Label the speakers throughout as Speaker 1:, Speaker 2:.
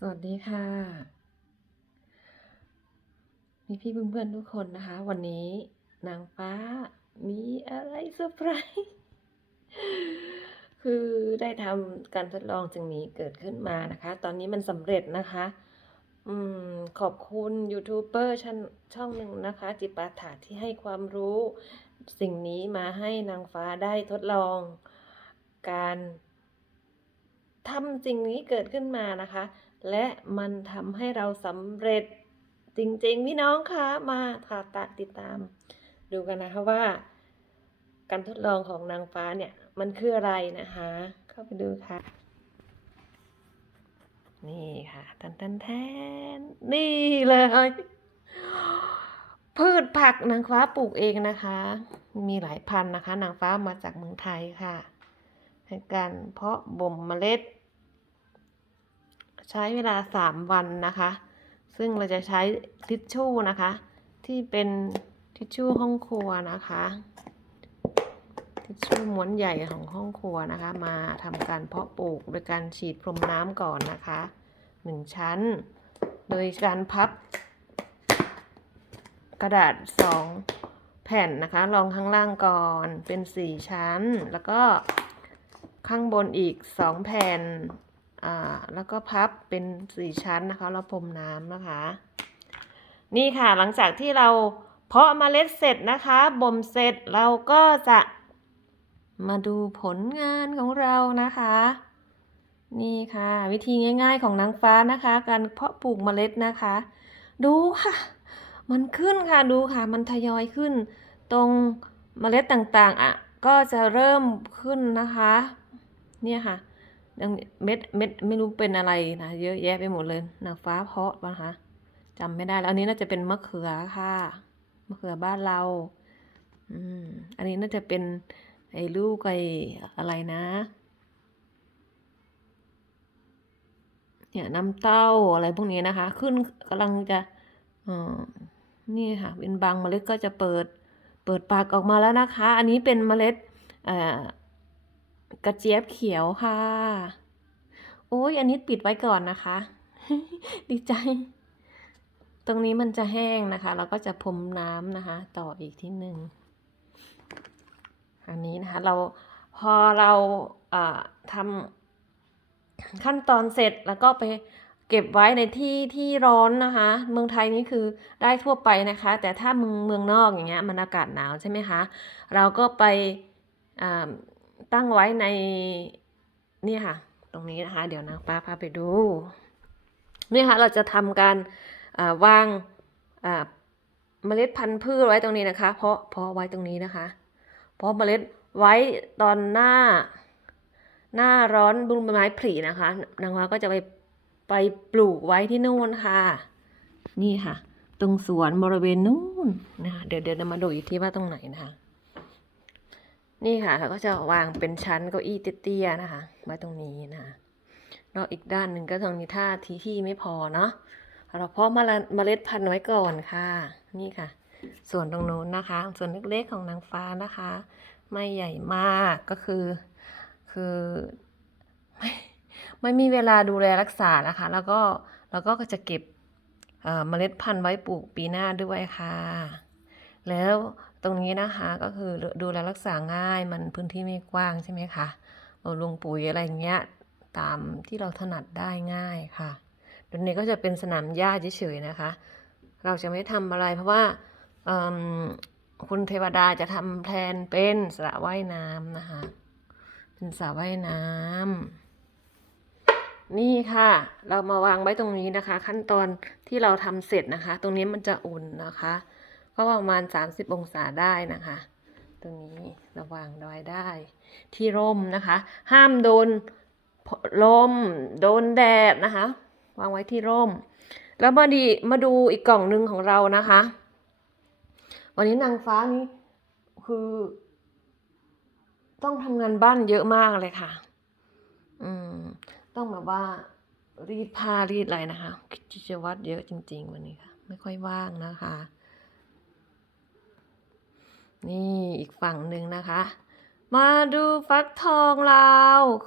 Speaker 1: สวัสดีค่ะ มีพี่เพื่อนๆทุกคนนะคะ วันนี้นางฟ้ามีอะไรเซอร์ไพรส์คือได้ทำการทดลองสิ่งนี้เกิดขึ้นมานะคะ ตอนนี้มันสำเร็จนะคะอืมขอบคุณยูทูบเบอร์ช่องช่องหนึ่งนะคะ จิปาถาที่ให้ความรู้ สิ่งนี้มาให้นางฟ้าได้ทดลอง การทำสิ่งนี้เกิดขึ้นมานะคะ และมันทำให้เราสำเร็จจริงๆพี่น้องคะมาค่ะตาติดตาม ดูกันนะคะว่า การทดลองของนางฟ้าเนี่ย มันคืออะไรนะคะ เข้าไปดูค่ะ นี่ค่ะทันทันแทนนี่เลยพืชผักนางฟ้าปลูกเองนะคะ มีหลายพันนะคะ นางฟ้ามาจากเมืองไทยค่ะในการเพาะบ่มเมล็ด ใช้เวลาสามวันนะคะ ซึ่งเราจะใช้ทิชชู่นะคะ ที่เป็นทิชชู่ห้องครัวนะคะ ทิชชู่ม้วนใหญ่ของห้องครัวนะคะ มาทำการเพาะปลูกโดยการฉีดพรมน้ำก่อนนะคะหนึ่งชั้น โดยการพับ กระดาษสองแผ่นนะคะรองข้างล่างก่อนเป็นสี่ชั้น แล้วก็ข้างบนอีกสองแผ่น อ่าแล้วก็พับเป็นสี่ชั้นนะคะแล้วพรมน้ำนะคะ นี่ค่ะหลังจากที่เราเพาะเมล็ดเสร็จนะคะบ่มเสร็จเราก็จะมาดูผลงานของเรานะคะ นี่ค่ะ วิธีง่ายๆของนางฟ้านะคะ การเพาะปลูกเมล็ดนะคะ ดูค่ะ มันขึ้นค่ะดูค่ะ มันทยอยขึ้น ตรงเมล็ดต่างๆอะก็จะเริ่มขึ้นนะคะ เนี่ยค่ะ เม็ดเม็ดไม่รู้เป็นอะไรนะเยอะแยะไปหมดเลยนางฟ้าเพาะนะคะจำไม่ได้แล้วอันนี้น่าจะเป็นมะเขือค่ะมะเขือบ้านเราอืมอันนี้น่าจะเป็นไอ้ลูกไอ้อะไรนะเนี่ยน้ำเต้าอะไรพวกนี้นะคะ ขึ้นกำลังจะออนี่ค่ะ เป็นบางเมล็ดก็จะเปิด เปิดปากออกมาแล้วนะคะ อันนี้เป็นเมล็ดอ่อ กระเจี๊ยบเขียวค่ะ โอ้ยอันนี้ปิดไว้ก่อนนะคะ ดีใจ ตรงนี้มันจะแห้งนะคะ เราก็จะพรมน้ำนะคะ ต่ออีกที่หนึ่งอันนี้นะคะ เราพอเราทำขั้นตอนเสร็จแล้วก็ไปเก็บไว้ในที่ที่ร้อนนะคะ เมืองไทยนี่คือได้ทั่วไปนะคะ แต่ถ้าเมืองเมืองนอกอย่างเงี้ยมันอากาศหนาวใช่ไหมคะ เราก็ไปอ่า ตั้งไว้ในนี่ค่ะ ตรงนี้นะคะ เดี๋ยวนางป้าพาไปดูนี่ค่ะเราจะทำการวางเมล็ดพันธุ์พืชไว้ตรงนี้นะคะ เพราะเพาะไว้ตรงนี้นะคะ เพราะเมล็ดไว้ตอนหน้า หน้าร้อนบุ้งใบไม้ผลินะคะนางว่าก็จะไปไปปลูกไว้ที่นู่นค่ะ นี่ค่ะ ตรงสวนบริเวณนู่นนะคะเดี๋ยวเดี๋ยวมาดูอีกทีว่าตรงไหนนะคะ นี่ค่ะเราก็จะวางเป็นชั้นเก้าอี้เตี้ยๆนะคะไว้ตรงนี้นะคะแล้วอีกด้านหนึ่งก็ตรงนี้ถ้าที่ที่ไม่พอเนาะเราเพาะเมล็ดพันธุ์ไว้ก่อนค่ะ นี่ค่ะ ส่วนตรงนู้นนะคะ ส่วนเล็กๆของนางฟ้านะคะ ไม่ใหญ่มากก็คือ คือไม่ไม่มีเวลาดูแลรักษานะคะ แล้วก็เราก็จะเก็บเมล็ดพันธุ์ไว้ปลูกปีหน้าด้วยค่ะ แล้วตรงนี้นะคะก็คือดูแลรักษาง่ายมันพื้นที่ไม่กว้างใช่ไหมคะเราลงปุ๋ยอะไรเงี้ยตามที่เราถนัดได้ง่ายค่ะตรงนี้ก็จะเป็นสนามหญ้าเฉยๆนะคะ เราจะไม่ทำอะไรเพราะว่าคุณเทวดาจะทำแทนเป็นสระว่ายน้ำนะคะ เป็นสระว่ายน้ำนี่ค่ะ เรามาวางไว้ตรงนี้นะคะ ขั้นตอนที่เราทำเสร็จนะคะ ตรงนี้มันจะอุ่นนะคะ ก็ประมาณ 30 องศาได้นะคะ ตรงนี้ระวางไว้ได้ ที่ร่มนะคะ ห้ามโดนลมโดนแดดนะคะ วางไว้ที่ร่ม แล้วมาดีมาดูอีกกล่องหนึ่งของเรานะคะ วันนี้นางฟ้านี้คือ ต้องทำงานบ้านเยอะมากเลยค่ะ อืม ต้องแบบว่ารีดผ้ารีดอะไรนะคะกิจวัตรเยอะจริง ๆ วันนี้ค่ะ ไม่ค่อยว่างนะคะ นี่อีกฝั่งหนึ่งนะคะ มาดูฟักทองเรา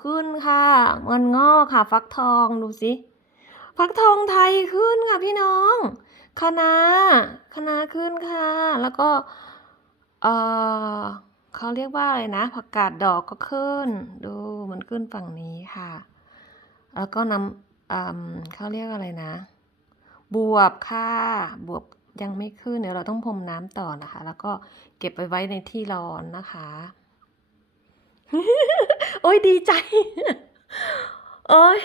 Speaker 1: ขึ้นค่ะมันงอกค่ะ ฟักทองดูสิฟักทองไทยขึ้นค่ะพี่น้องคณะน้าคะขึ้นค่ะ แล้วก็เออเขาเรียกว่าอะไรนะ ผักกาดดอกก็ขึ้น ดูมันขึ้นฝั่งนี้ค่ะ แล้วก็น้ำอืมเขาเรียกอะไรนะ บวบค่ะ บวบ ยังไม่ขึ้นเดี๋ยวเราต้องพรมน้ำต่อนะคะ แล้วก็เก็บไปไว้ในที่ร้อนนะคะ โอ้ยดีใจ โอ้ย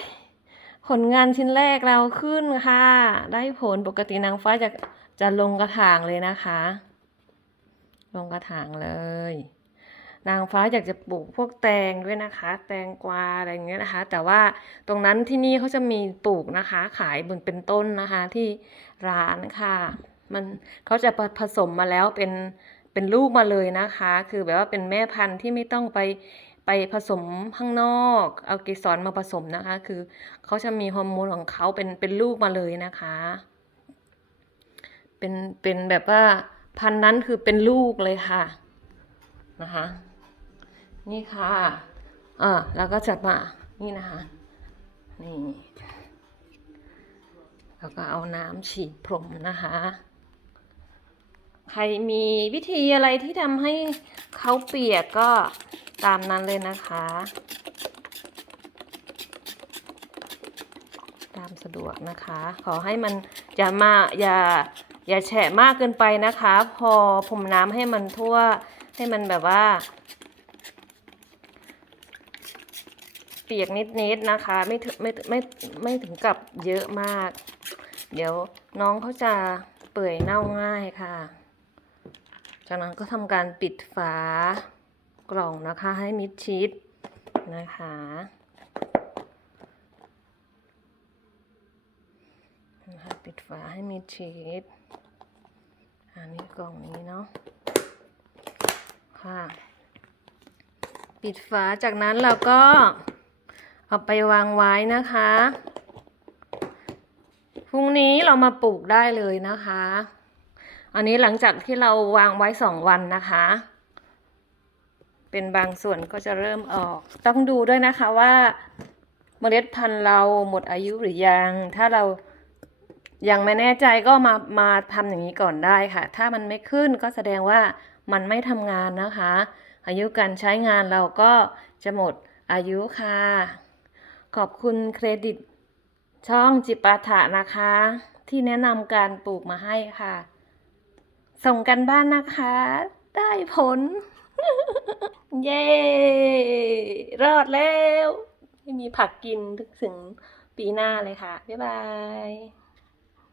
Speaker 1: ผลงานชิ้นแรกเราขึ้นค่ะ ได้ผลปกตินางฟ้าจะจะลงกระถางเลยนะคะ ลงกระถางเลย นางฟ้าอยากจะปลูกพวกแตงด้วยนะคะ แตงกวาอะไรอย่างเงี้ยนะคะ แต่ว่าตรงนั้นที่นี่เขาจะมีปลูกนะคะ ขายบนเป็นต้นนะคะที่ร้านค่ะ มันเขาจะผสมมาแล้วเป็นเป็นลูกมาเลยนะคะ คือแบบว่าเป็นแม่พันธุ์ที่ไม่ต้องไปไปผสมข้างนอก เอาเกสรมาผสมนะคะ คือเขาจะมีฮอร์โมนของเขาเป็นเป็นลูกมาเลยนะคะ เป็นเป็นแบบว่าพันธุ์นั้นคือเป็นลูกเลยค่ะนะคะ นี่ค่ะอ่าแล้วก็จะมานี่นะคะนี่แล้วก็เอาน้ำฉีดพรมนะคะ ใครมีวิธีอะไรที่ทำให้เขาเปียกก็ตามนั้นเลยนะคะ ตามสะดวกนะคะ ขอให้มันอย่ามาอย่าอย่าแฉะมากเกินไปนะคะ พอพรมน้ำให้มันทั่วให้มันแบบว่า เปียกนิดๆนะคะ ไม่ถึงไม่ไม่ไม่ถึงกับเยอะมาก เดี๋ยวน้องเขาจะเปื่อยเน่าง่ายค่ะ จากนั้นก็ทำการปิดฝากล่องนะคะให้มิดชิดนะคะ นะคะ ปิดฝาให้มิดชิด อันนี้กล่องนี้เนาะ ค่ะ ปิดฝาจากนั้นเราก็เอาไปวางไว้นะคะ พรุ่งนี้เรามาปลูกได้เลยนะคะ อันนี้หลังจากที่เราวางไว้สองวันนะคะ เป็นบางส่วนก็จะเริ่มออก ต้องดูด้วยนะคะว่าเมล็ดพันธุ์เราหมดอายุหรือยัง ถ้าเรายังไม่แน่ใจก็มามาทำอย่างนี้ก่อนได้ค่ะ ถ้ามันไม่ขึ้นก็แสดงว่ามันไม่ทำงานนะคะ อายุการใช้งานเราก็จะหมดอายุค่ะ ขอบคุณเครดิตช่องจิปาถะนะคะ ที่แนะนำการปลูกมาให้ค่ะ ส่งกันบ้านนะคะ ได้ผล เย้รอดแล้ว ไม่มีผักกินถึงปีหน้าเลยค่ะ บ๊ายบาย